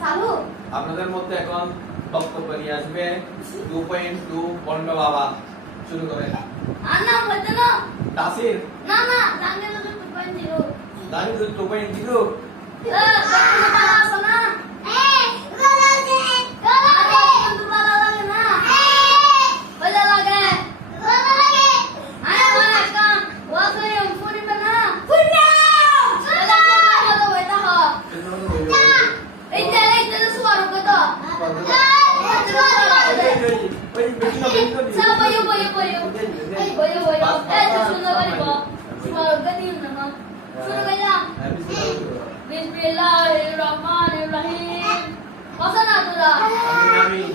চালু আপনাদের মধ্যে এখন বক্তব্য নিয়ে আসবে 2.2 বন্ড বাবা শুরু করেন আনা বলতে না তাসির না না জানলে তো 2.0 জানি তো 2.0 বক্তব্য পালা আছে না বলা কিন্তু পালা লাগে না বলা লাগে আয় মানে কাম ওয়াসে ফুরি না ফুরি বলা বলা বইতা হ এই যে সুয়ার কত ওই বেশি না বেশি না Sa boyo Ay boyo. Eh susunod ba di ba? Sumarog ka din naman. Sunod ka lang. Bismillahirrahmanirrahim. Masa na ito lang? Amin.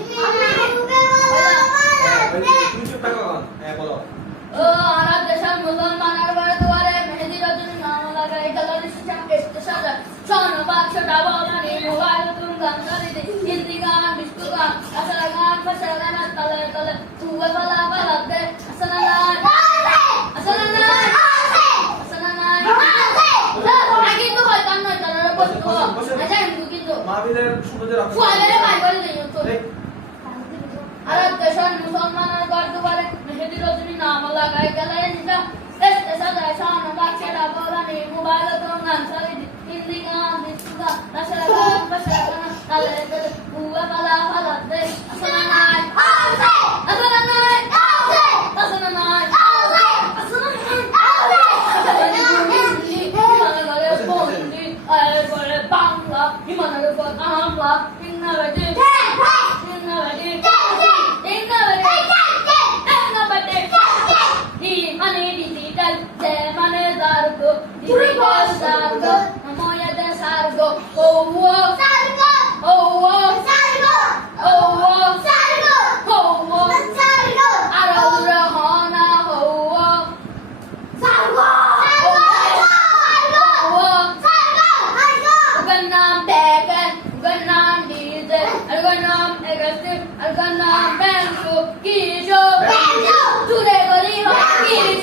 তুই চুপ থাকো বলো আরব দেশের মুসলমানের ঘরে দুয়ারে মেহেদি রজনী নাম লাগাই গলার শিশাম কেষ্টে সাজা শোন বাক্স ডাবলানি মোবাইল তুম গান করিতে হিন্দি গান বিষ্ণু গান আসল গান ফসল গান তলে তলে তুয়ে বলা বলা দে আসল গান আসল গান আসল গান আগে তো হয় কান নয় তারা বলতো আচ্ছা কিন্তু মাহফিলের সুন্দর রাখো ফুয়ালে ভাই বলে দিও তো আরব দেশের মুসলমানের ঘর দুয়ারে মেহেদি রজনী নাম লাগাই গলায় নিশা কেষ্টে সাজা শোন বাক্স ডাবলানি মোবাইল তুম গান করিতে হিন্দি গান বিষ্ণু গান আসল গান ফসল গান তলে তলে তুয়ে বলা বলা দে আসল গান আসল গান আসল গান বাংলা হিমালয়ের উপর আমলা ইন্নাবাদে di mane digital je mane sargo di sargo namoya de sargo oh sargo oh sargo oh sargo oh sargo arora hona oh sargo Ganam Tegan, Ganam Diesel, Ganam Aggressive, Ganam Banjo, Kijo, Today Goliva, Kijo.